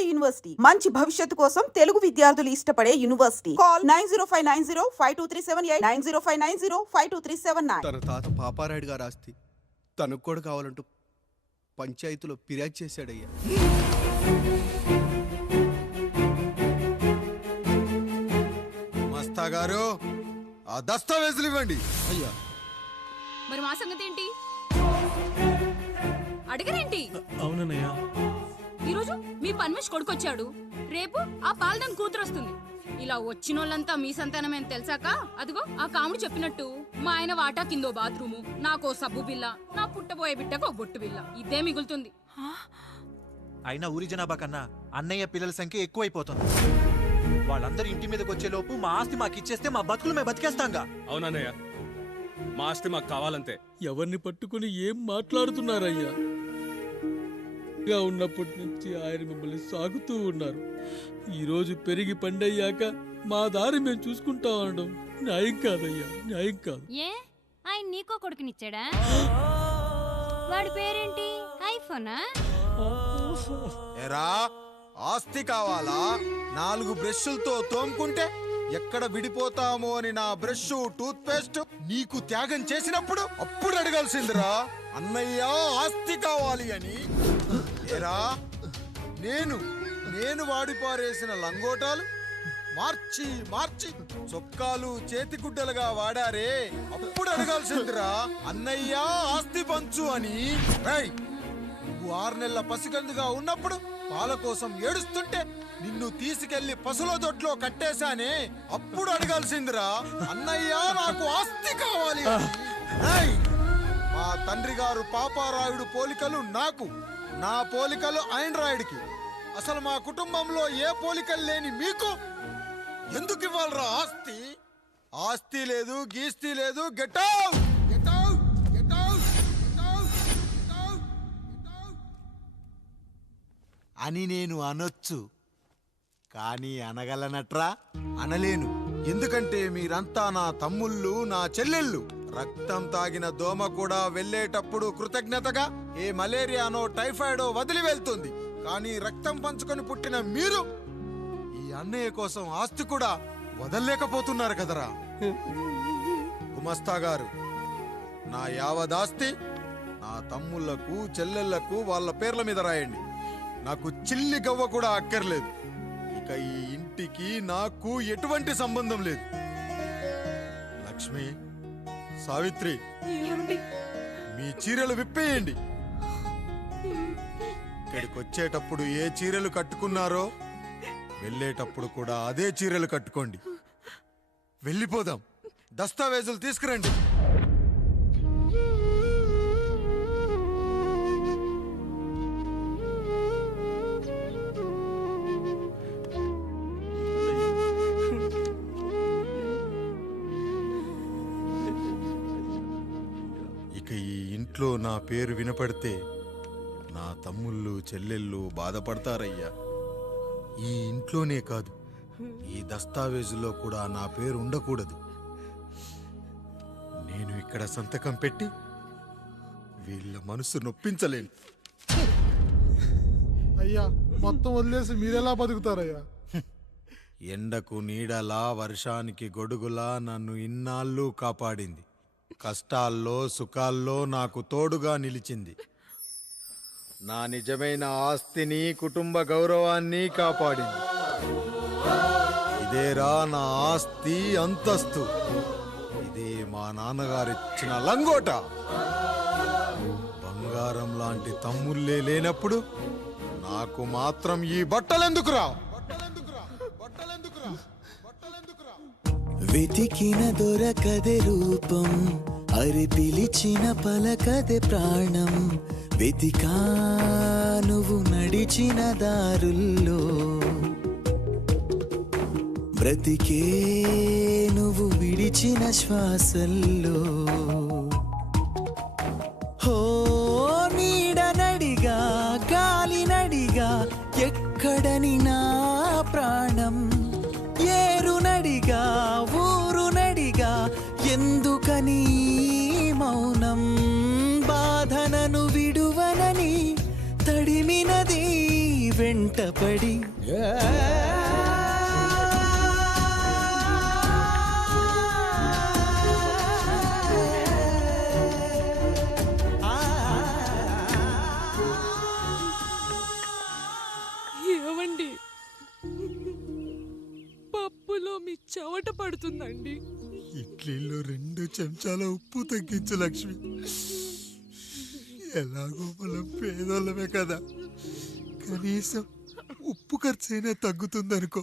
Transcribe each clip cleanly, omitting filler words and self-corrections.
నాడు యూనివర్సిటీ మంచి భవిష్యత్తు కోసం తెలుగు విద్యార్థులు ఇష్టపడే యూనివర్సిటీ. కాల్ 9059052378 9059052379. తన తాత పాపారాయుడు గారు ఆస్తి తనకు కూడా కావాలంటూ పంచాయతీలో ఫిర్యాదు చేశాడయ్యా. మస్తా గారు ఆ దస్తావేజులు ఇవ్వండి. అయ్యా మరి మా సంగతి ఏంటి? అడగరేంటి? అవునన్నయ్యా, ఈరోజు మీ పన్మేష్ కొడుకొచ్చాడు, రేపు ఆ పాలదం కూతురు వస్తుంది. ఇలా వచ్చినోళ్ళంతా మీ సంతానమేని తెలిసాక అదిగో ఆ కాముడు చెప్పినట్టు మా ఆయన వాటా కిందో బాత్రూము, నాకో సబ్బు బిల్ల, నా పుట్టబోయే బిడ్డకు ఒక బొట్టు బిల్ల, ఇదే మిగులుతుంది. అయినా ఊరి జనాభా కన్నా అన్నయ్య పిల్లల సంఖ్య ఎక్కువైపోతుంది. వాళ్ళందరూ ఇంటి మీదకి వచ్చే లోపు మా ఆస్తి మాకు ఇచ్చేస్తే మా బతుకులు మేము బతికేస్తాంగా. అవునన్నయ్య, మా ఆస్తి మాకు కావాలంతే. ఎవరిని పట్టుకుని ఏం మాట్లాడుతున్నారయ్యా? గా ఉన్నప్పటి నుంచి ఆయన మిమ్మల్ని సాగుతూ ఉన్నారు. ఈరోజు పెరిగి పండయ్యాక మా దారి మేము చూసుకుంటాం అనడం న్యాయం కాదయ్యా, న్యాయం కాదు. ఏ ఆయన నీకో కొడుకునిచ్చాడా? వాడి పేరేంటి? ఐఫోనా? ఎరా ఆస్తి కావాలా? 4 బ్రష్లతో తోముకుంటే ఎక్కడ విడిపోతామో అని నా బ్రష్ టూత్ పేస్ట్ నీకు త్యాగం చేసినప్పుడు అప్పుడు అడగాల్సిందిరా అన్నయ్య ఆస్తి కావాలి అని. ఎరా నేను వాడిపారేసిన లంగోటాలు మార్చి మార్చి చొక్కాలు చేతిగుడ్డలుగా వాడారే, అప్పుడు అడగాల్సిందిరా అన్నయ్య ఆస్తి పంచు అని. నువ్వు 6 నెలల పసిగందుగా ఉన్నప్పుడు పాల కోసం ఏడుస్తుంటే నిన్ను తీసుకెళ్లి పసుల దొడ్లో కట్టేశానే, అప్పుడు అడగాల్సిందిరా అన్నయ్య నాకు ఆస్తి కావాలి అని. మా తండ్రి గారు పాపారాయుడు పోలికలు నాకు, నా పోలికలు ఆండ్రాయిడ్కి. అసలు మా కుటుంబంలో ఏ పోలికలు లేని మీకు ఎందుకు ఇవ్వాలరా ఆస్తి? ఆస్తి లేదు, గీస్తి లేదు, get out, get out, get out, get out, get out, get out అని నేను అనొచ్చు, కానీ అనగలనట్రా? అనలేను. ఎందుకంటే మీరంతా నా తమ్ముళ్ళు, నా చెల్లెళ్ళు. రక్తం తాగిన దోమ కూడా వెళ్ళేటప్పుడు కృతజ్ఞతగా ఏ మలేరియానో టైఫాయిడో వదిలి వెళ్తుంది. కానీ రక్తం పంచుకొని పుట్టిన మీరు ఈ అన్నయ్య కోసం ఆస్తి కూడా వదల్లేకపోతున్నారు కదరా. గుమస్తా గారు, నా యావదాస్తి నా తమ్ముళ్లకు చెల్లెళ్లకు వాళ్ళ పేర్ల మీద రాయండి. నాకు చిల్లి గవ్వ కూడా అక్కర్లేదు. ఇక ఈ ఇంటికి నాకు ఎటువంటి సంబంధం లేదు. లక్ష్మి, సావిత్రి, మీ చీరలు విప్పేయండి. ఇక్కడికి వచ్చేటప్పుడు ఏ చీరలు కట్టుకున్నారో వెళ్ళేటప్పుడు కూడా అదే చీరలు కట్టుకోండి. వెళ్ళిపోదాం. దస్తావేజులు తీసుకురండి. ఇక ఈ ఇంట్లో నా పేరు వినపడితే నా తమ్ముళ్ళు చెల్లెళ్ళు బాధపడతారయ్యా. ఈ ఇంట్లోనే కాదు, ఈ దస్తావేజులో కూడా నా పేరు ఉండకూడదు. నేను ఇక్కడ సంతకం పెట్టి వీళ్ళ మనసు నొప్పించలేను. అయ్యా, మొత్తం వదిలేసి మీరెలా బతుకుతారయ్యా? ఎండకు నీడలా, వర్షానికి గొడుగులా నన్ను ఇన్నాళ్ళు కాపాడింది. కష్టాల్లో సుఖాల్లో నాకు తోడుగా నిలిచింది. నా నిజమైన ఆస్తిని, కుటుంబ గౌరవాన్ని కాపాడింది. ఇదేరా నా ఆస్తి, అంతస్తు. ఇదే మా నాన్నగారిచ్చిన లంగోట. బంగారం లాంటి తమ్ముళ్ళే లేనప్పుడు నాకు మాత్రం ఈ బట్టలెందుకురా? వెతికిన దొరకదే రూపం, అరి పిలిచిన పలకదే ప్రాణం. వెతికా నువ్వు నడిచిన దారుల్లో, బ్రతికే నువ్వు విడిచిన శ్వాసల్లో. హో నీడనడిగా, గాలినడిగా, ఎక్కడని నా ప్రాణం. ఏరునడిగా, ఊరునడిగా, ఎందుకని మౌనం? బాధనను విడువనని తడిమినది వెంట వెంటపడి ఏవండి పప్పులో మీ చెమట పడుతుందండి. ఇడ్లీలో 2 చెంచాల ఉప్పు తగ్గించు లక్ష్మి. ఎలాగో మనం పేదోళ్ళమే కదా, కనీసం ఉప్పు ఖర్చైనా తగ్గుతుందనుకో.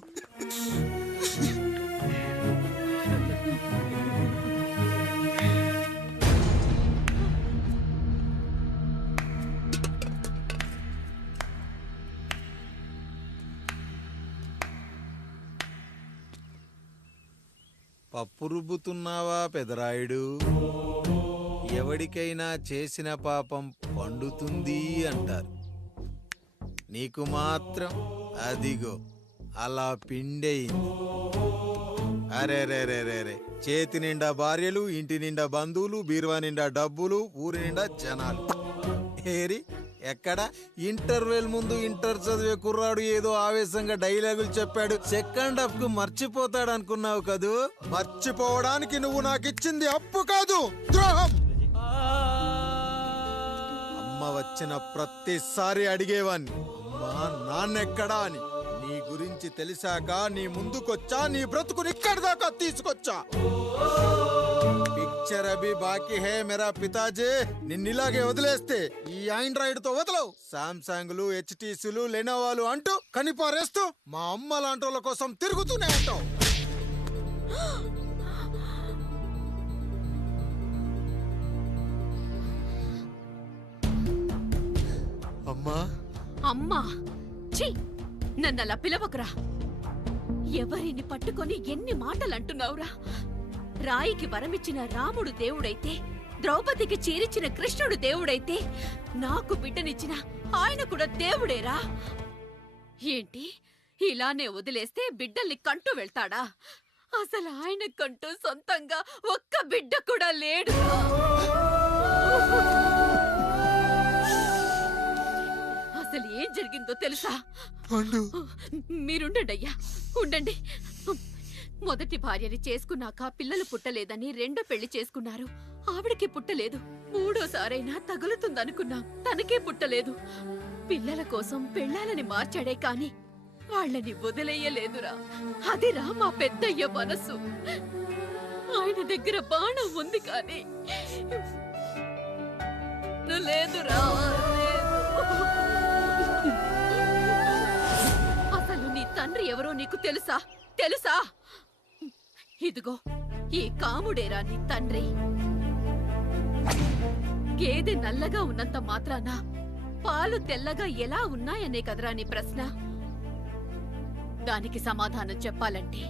పప్పు రుబ్బుతున్నావా పెదరాయుడు? ఎవడికైనా చేసిన పాపం పండుతుంది అంటారు, నీకు మాత్రం అదిగో అలా పిండయింది. అరే రే రే రే రే, చేతి నిండా భార్యలు, ఇంటి నిండా బంధువులు, బీరువా నిండా డబ్బులు, ఊరి నిండా జనాలు. ఏరి ఎక్కడ ఇంటర్వెల్ ముందు ఇంటర్ చదివే కుర్రాడు ఏదో ఆవేశంగా డైలాగులు చెప్పాడు, సెకండ్ హాఫ్ కు మర్చిపోతాడు అనుకున్నావు కదూ? మర్చిపోవడానికి నువ్వు నాకిచ్చింది అప్పు కాదు, ద్రోహం. అమ్మ వచ్చిన ప్రతిసారి అడిగేవాన్ని, అమ్మా నాన్నెక్కడా అని. నీ గురించి తెలిసాక నీ ముందుకొచ్చా, నీ బ్రతుకుని ఇక్కడి దాకా తీసుకొచ్చా. పిక్చర్ అభి బాకీ హే మేరా పితాజీ. నిన్నిలాగే వదిలేస్తే ఈ ఆండ్రాయిడ్ తో వదలవు. సామ్సంగ్లు, హెచ్టీసీలు, లెనోవాలు అంటూ కనిపారేస్తూ మా అమ్మ లాంటోళ్ళ కోసం తిరుగుతూనే ఉంటావు. అమ్మా అమ్మా ఛీ, నన్ను అలా పిలవకురా. ఎవరిని పట్టుకొని ఎన్ని మాటలు అంటున్నావురా? రాయికి వరమిచ్చిన రాముడు దేవుడైతే, ద్రౌపదికి చీరిచిన కృష్ణుడు దేవుడైతే, నాకు బిడ్డనిచ్చిన ఆయన కూడా దేవుడేరా. ఏంటి ఇలానే వదిలేస్తే బిడ్డల్ని కంటూ వెళ్తాడా? అసలు ఆయన కంటూ సొంతంగా ఒక్క బిడ్డ కూడా లేడు. అసలు ఏం జరిగిందో తెలుసా? మీరుండండి అయ్యా, ఉండండి. మొదటి భార్యని చేసుకున్నాక పిల్లలు పుట్టలేదని రెండో పెళ్లి చేసుకున్నారు. ఆవిడకి పుట్టలేదు. మూడోసారైనా తగులుతుందనుకున్నాం, తనకే పుట్టలేదు. పిల్లల కోసం పెళ్ళాలని మార్చాడే కాని వాళ్ళని వదిలేయలేదురా. అదిరా మా పెద్దయ్య మనసు. ఆయన దగ్గర బాణం ఉంది కానీ లేదురా. అసలు నీ తండ్రి ఎవరో నీకు తెలుసా? తెలుసా? ఇదిగో ఈ కాముడేరా నీ తండ్రి. గేదె నల్లగా ఉన్నంత మాత్రాన పాలు తెల్లగా ఎలా ఉన్నాయనే కదరా నీ ప్రశ్న. దానికి సమాధానం చెప్పాలంటే,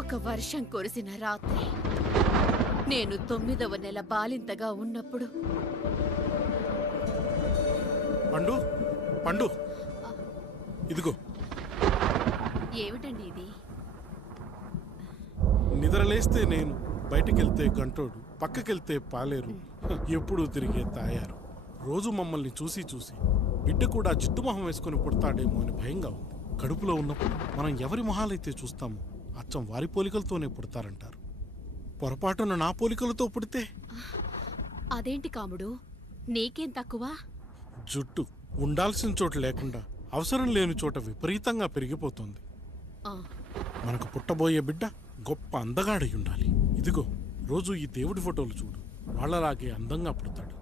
ఒక వర్షం కురిసిన రాత్రి నేను 9వ నెల బాలింతగా ఉన్నప్పుడు. పండు పండు ఇదిగో. ఏమిటండి ఇది? నిద్రలేస్తే నేను, బయటికెళ్తే గంటోడు, పక్కకెళ్తే పాలేరు, ఎప్పుడూ తిరిగే తాయారు. రోజు మమ్మల్ని చూసి చూసి బిడ్డ కూడా జిడ్డు మొహం వేసుకుని పుడతాడేమో అని భయంగా ఉంది. కడుపులో ఉన్నప్పుడు మనం ఎవరి మొహాలైతే చూస్తామో అచ్చం వారి పోలికలతోనే పుడతారంటారు. పొరపాటున నా పోలికలతో పుడితే? అదేంటి కాముడు, నీకేం తక్కువ? జుట్టు ఉండాల్సిన చోట లేకుండా అవసరం లేని చోట విపరీతంగా పెరిగిపోతుంది. మనకు పుట్టబోయే బిడ్డ గొప్ప అందగాడై ఉండాలి. ఇదిగో రోజు ఈ దేవుడి ఫోటోలు చూడు, వాళ్ళలాగే అందంగా పుడతాడు.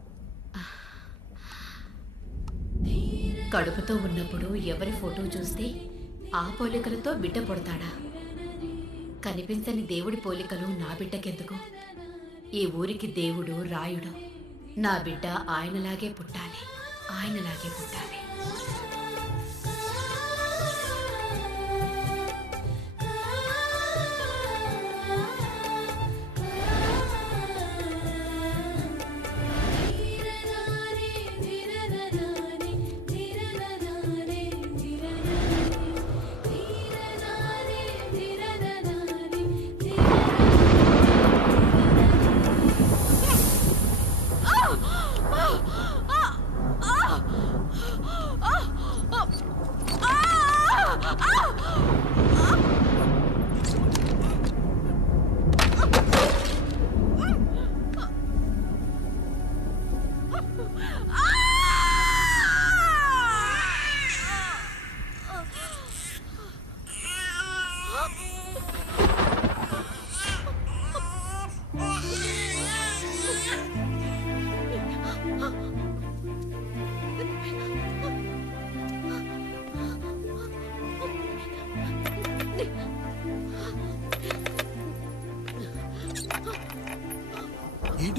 కడుపుతో ఉన్నప్పుడు ఎవరి ఫోటో చూస్తే ఆ పోలికలతో బిడ్డ పుడతాడా? కనిపించని దేవుడి పోలికలు నా బిడ్డకెందుకు? ఈ ఊరికి దేవుడు రాయుడు. నా బిడ్డ ఆయనలాగే పుట్టాలి, ఆయనలాగే పుట్టాలి.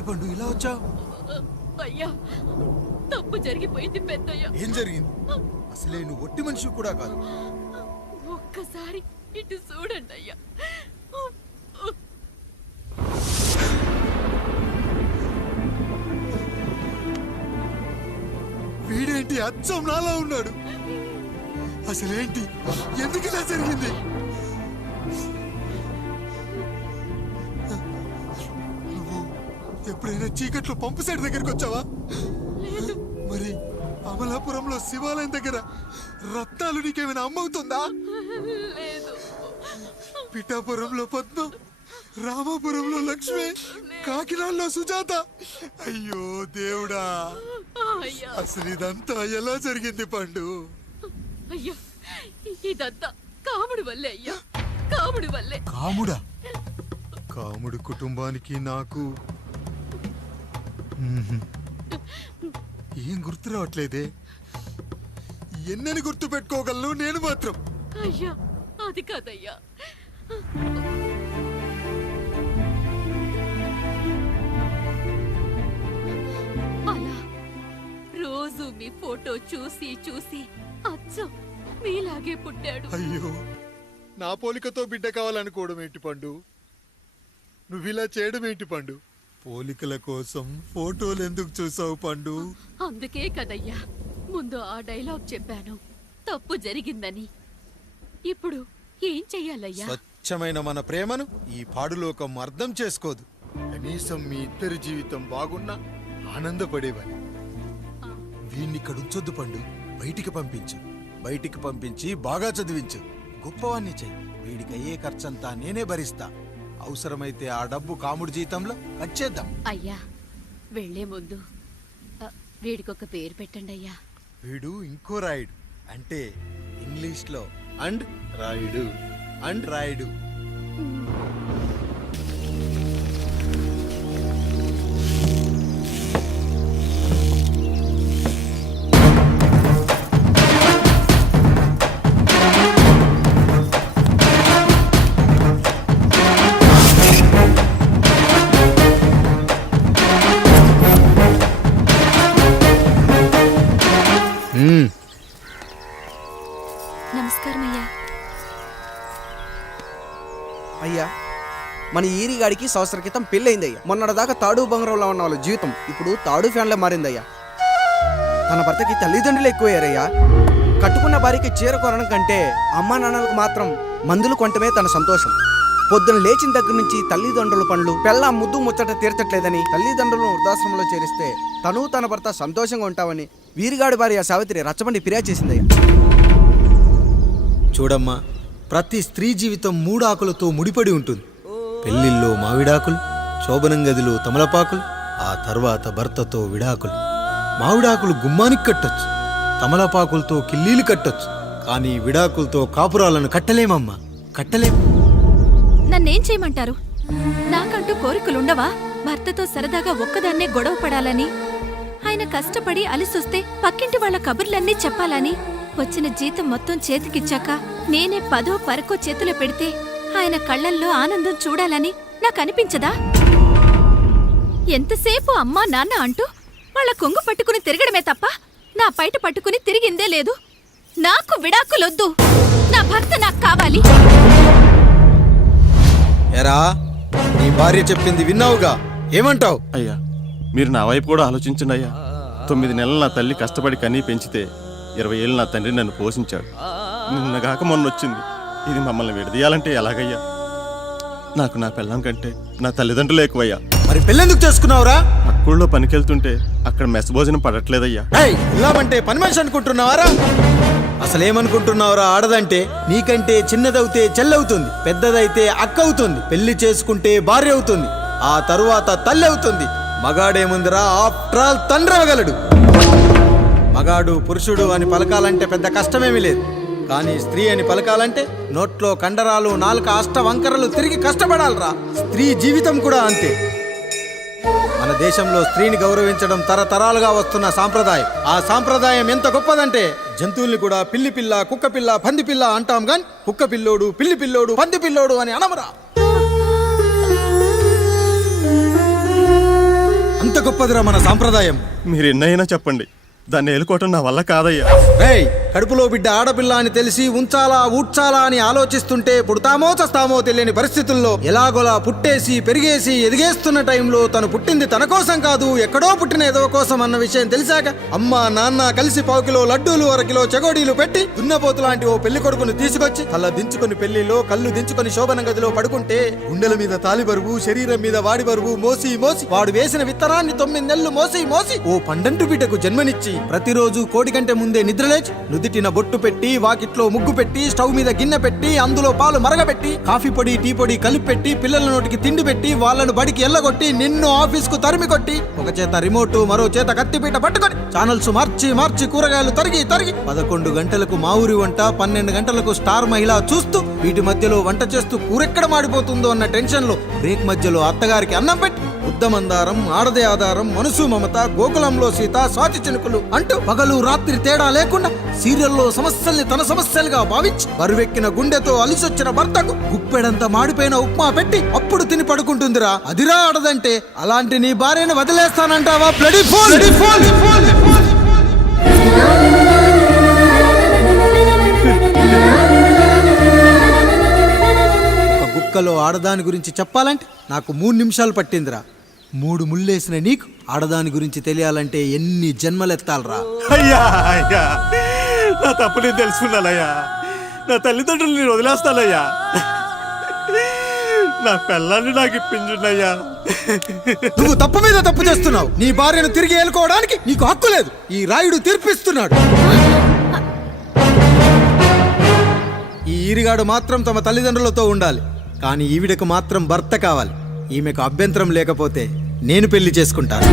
పండు ఇలా వచ్చావు? అయ్యా తప్పు జరిగిపోయింది పెద్దయ్య. ఏం జరిగింది? అసలే నువ్వు ఒట్టి మనిషి కూడా కాదు. ఒక్కసారి ఇటు చూడండి అయ్యా. వీడేంటి అచ్చం నాలా ఉన్నాడు? అసలేంటి? ఎందుకు ఇలా జరిగింది? నువ్వు ఎప్పుడైనా చీకట్లో పంపు సైడ్ దగ్గరికి వచ్చావా? మరి అమలాపురంలో శివాలయం దగ్గర రత్నాలు నీకేమైనా అమ్మవుతుందా? పిఠాపురంలో పద్మం, రామాపురంలో లక్ష్మి, కాకినాడలో సుజాత. అయ్యో దేవుడా, అసలు ఇదంతా ఎలా జరిగింది పండు? అయ్యా ఇదంతా కాముడి వల్లే అయ్యా, కాముడి వల్లే. కాముడా? కాముడు కుటుంబానికి నాకు ఏం గుర్తు రావట్లేదే. ఎన్నని గుర్తు పెట్టుకోగలను నేను మాత్రం. అయ్యా అది కాదయ్యా. అలా రోజు మీ ఫోటో చూసి చూసి అచ్చం మీలాగే పుట్టాడు. అయ్యో, నా పోలికతో బిడ్డ కావాలనుకోవడం ఏంటి పండు? నువ్విలా చేయడం ఏంటి పండు? పోలికల కోసం ఫోటోలు ఎందుకు చూసావు పండు? అందుకే కదయ్యా ముందు ఆ డైలాగ్ చెప్పాను, తప్పు జరిగిందని. ఇప్పుడు ఏం చెయ్యాలయ్యా? స్వచ్ఛమైన మన ప్రేమను ఈ పాడులోకం అర్థం చేసుకోదు. కనీసం మీ ఇద్దరి జీవితం బాగున్నా ఆనందపడేవాని. వీణ్ణి ఇక్కడ ఉంచొద్దు పండు, బయటికి పంపించు. బయటికి పంపించి బాగా చదివించు, గొప్పవాణ్ణి చెయ్యి. వీడికి అయ్యే ఖర్చంతా నేనే భరిస్తా. అవసరమైతే ఆ డబ్బు కాముడి జీతంలో వచ్చేద్దాం. అయ్యా వెళ్లే ముందు వీడికొక పేరు పెట్టండి అయ్యా. వీడు ఇంకో రాయుడు, అంటే ఇంగ్లీష్ లో అండ్ రాయుడు, అండ్ రాయుడు. నమస్కారం అయ్యా. అయ్యా, మన ఈరిగాడికి సంవత్సరం క్రితం పెళ్ళయిందయ్యా. మొన్నటిదాకా తాడు బంగారంలో ఉన్న వాళ్ళ జీవితం ఇప్పుడు తాడు ఫ్యాన్లో మారిందయ్యా. తన భర్తకి తల్లిదండ్రులు ఎక్కువయ్యారయ్యా. కట్టుకున్న భార్యకి చీర కొనడం కంటే అమ్మా నాన్నలకు మాత్రం మందులు కొనటమే తన సంతోషం. పొద్దున లేచిన దగ్గర నుంచి తల్లిదండ్రుల పనులు, పెళ్ళ ముద్దు ముచ్చట తీర్చట్లేదని తల్లిదండ్రులను వృద్ధాశ్రమంలో చేరిస్తే తను తన భర్త సంతోషంగా ఉంటామని వీరిగాడి భార్య సావిత్రి రచ్చబండి ఫిర్యాదు చేసిందయ్యా. చూడమ్మా, ప్రతి స్త్రీ జీవితం 3 ఆకులతో ముడిపడి ఉంటుంది. పెళ్లిల్లో మావిడాకులు, శోభనం గదిలో తమలపాకులు, ఆ తర్వాత భర్తతో విడాకులు. మావిడాకులు గుమ్మానికి కట్టొచ్చు, తమలపాకులతో కిల్లీలు కట్టొచ్చు, కానీ విడాకులతో కాపురాలను కట్టలేమమ్మా, కట్టలేం. నన్నేం చేయమంటారు? నాకంటూ కోరికలుండవా? భర్తతో సరదాగా ఒక్కదాన్నే గొడవ పడాలని, ఆయన కష్టపడి అలిసొస్తే పక్కింటి వాళ్ళ కబుర్లన్నీ చెప్పాలని, వచ్చిన జీతం మొత్తం చేతికిచ్చాక నేనే 10వ 12వ చేతిలో పెడితే ఆయన కళ్ళల్లో ఆనందం చూడాలని నాకనిపించదా? ఎంతసేపు అమ్మా నాన్న అంటూ వాళ్ళ కొంగు పట్టుకుని తిరగడమే తప్ప నా పైట పట్టుకుని తిరిగిందే లేదు. నాకు విడాకులొద్దు, నా భర్త నాకు కావాలి. ఎరా, నీ భార్య చెప్పింది విన్నావుగా, ఏమంటావు? అయ్యా, మీరు నా వైపు కూడా ఆలోచించండి అయ్యా. 9 నెలలు నా తల్లి కష్టపడి కన్నీ పెంచితే 20 ఏళ్ళు నా తండ్రి నన్ను పోషించాడు. నిన్నగాక మొన్న వచ్చింది. ఇది మమ్మల్ని విడదీయాలంటే ఎలాగయ్యా? నాకు నా పెళ్ళం కంటే నా తల్లిదండ్రులు ఎక్కువయ్యా. మరి పెళ్ళెందుకు చేసుకున్నావురా? అక్కుల్లో పనికెళ్తుంటే అక్కడ మెస్ భోజనం పడట్లేదయ్యా. ఇలామంటే పని మనిషి అనుకుంటున్నావారా? అసలేమనుకుంటున్నావురా? ఆడదంటే నీకంటే చిన్నదవుతే చెల్లవుతుంది, పెద్దదైతే అక్క అవుతుంది, పెళ్లి చేసుకుంటే భార్య అవుతుంది, ఆ తరువాత తల్లి అవుతుంది. మగాడేముందిరా, ఆఫ్టర్ ఆల్ తండ్రి అవ్వగలడు. మగాడు పురుషుడు అని పలకాలంటే పెద్ద కష్టమేమీ లేదు. కానీ స్త్రీ అని పలకాలంటే నోట్లో కండరాలు, నాలుక అష్టవంకరలు తిరిగి కష్టపడాలరా. స్త్రీ జీవితం కూడా అంతే. మన దేశంలో స్త్రీని గౌరవించడం తరతరాలుగా వస్తున్న సాంప్రదాయం. ఆ సాంప్రదాయం ఎంత గొప్పదంటే జంతువుల్ని కూడా పిల్లి పిల్ల, కుక్క పిల్ల, పంది పిల్ల అంటాం గాని కుక్క పిల్లోడు, పిల్లి పిల్లోడు, పంది పిల్లోడు అని అనమరా. అంత గొప్పదిరా మన సాంప్రదాయం. మీరు ఎన్నైనా చెప్పండి, దాన్ని ఏలుకోవటం నా వల్ల కాదయ్యా. రేయ్, కడుపులో బిడ్డ ఆడపిల్ల అని తెలిసి ఉంచాలా ఊడ్చాలా అని ఆలోచిస్తుంటే పుడతామో చస్తామో తెలియని పరిస్థితుల్లో ఎలాగోలా పుట్టేసి పెరిగేసి ఎదిగేస్తున్న టైంలో తను పుట్టింది తన కోసం కాదు, ఎక్కడో పుట్టిన ఏదో కోసం అన్న విషయం తెలిసాక అమ్మ నాన్న కలిసి 1 కిలో లడ్డూలు 1 కిలో చెగోడీలు పెట్టి దున్నపోతు లాంటి ఓ పెళ్లి కొడుకుని తీసుకొచ్చి తల దించుకొని పెళ్లిలో కళ్ళు దించుకొని శోభన గదిలో పడుకుంటే గుండెల మీద తాలి బరువు, శరీరం మీద వాడి బరువు మోసి మోసి వాడు వేసిన విత్తనాన్ని 9 నెలలు మోసి మోసి ఓ పండంటు బిడ్డకు జన్మనిచ్చి ప్రతిరోజు కోడి కంటే ముందే నిద్రలేచి నుదిటిన బొట్టు పెట్టి వాకిట్లో ముగ్గు పెట్టి స్టవ్ మీద గిన్నె పెట్టి అందులో పాలు మరగబెట్టి కాఫీ పొడి టీ పొడి కలిపి పెట్టి పిల్లల నోటికి తిండి పెట్టి వాళ్ళను బడికి ఎల్లగొట్టి నిన్ను ఆఫీస్ కు తరిమి కొట్టి ఒక చేత రిమోట్ మరో చేత కత్తిపీట పట్టుకొని ఛానల్స్ మార్చి మార్చి కూరగాయలు తరిగి 11 గంటలకు మా ఊరి వంట, 12 గంటలకు స్టార్ మహిళ చూస్తూ వీటి మధ్యలో వంట చేస్తూ కూరెక్కడ మాడిపోతుందో అన్న టెన్షన్ లో బ్రేక్ మధ్యలో అత్తగారికి అన్నం పెట్టి ఉద్దమందారం, ఆడదే ఆధారం, మనసు మమత, గోకులంలో సీత, స్వాతి చినుకులు అంటూ పగలు రాత్రి తేడా లేకుండా సీరియల్లో సమస్యల్ని తన సమస్యలుగా భావించి బరువెక్కిన గుండెతో అలిసొచ్చిన భర్తకు గుప్పెడంత మాడిపోయిన ఉప్మా పెట్టి అప్పుడు తిని పడుకుంటుందిరా. అదిరా ఆడదంటే. అలాంటి నీ భార్యను వదిలేస్తానంటావా? Bloody fool! ఒక గుక్కలో ఆడదాని గురించి చెప్పాలంటే నాకు 3 నిమిషాలు పట్టిందిరా. 3 ముళ్ళేసిన నీకు ఆడదాని గురించి తెలియాలంటే ఎన్ని జన్మలెత్తాలరా? అయ్యా అయ్యా, నా తప్పు నేను తెలుసుకున్నానయ్యా. నా తల్లిదండ్రులు నేను వదిలేస్తానయ్యా. నా పిల్లల్ని నాకు ఇప్పించున్నయ్యా. నువ్వు తప్పు మీద తప్పు చేస్తున్నావు. నీ భార్యను తిరిగి ఏలుకోవడానికి నీకు హక్కు లేదు. ఈ రాయుడు తీర్పిస్తున్నాడు. ఈ ఈరిగాడు మాత్రం తమ తల్లిదండ్రులతో ఉండాలి, కానీ ఈవిడకు మాత్రం భర్త కావాలి. ఈమెకు అభ్యంతరం లేకపోతే నేను పెళ్లి చేసుకుంటాను.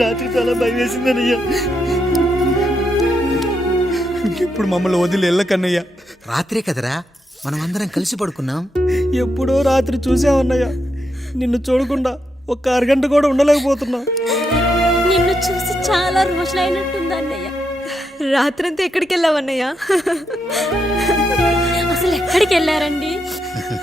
రాత్రి చాలా భయం వేసిందనయ్యా. ఇప్పుడు మమ్మల్ని వదిలి వెళ్ళకన్నయ్యా. రాత్రే కదరా మనం అందరం కలిసి పడుకున్నాం. ఎప్పుడో రాత్రి చూసామన్నయ్యా. నిన్ను చూడకుండా 1 అరగంట కూడా ఉండలేకపోతున్నా. నిన్ను చూసి చాలా రోజులైనట్టుంది అన్నయ్య. రాత్రంతా ఎక్కడికి వెళ్ళావన్నయ్యా? అసలు ఎక్కడికి వెళ్ళారండి?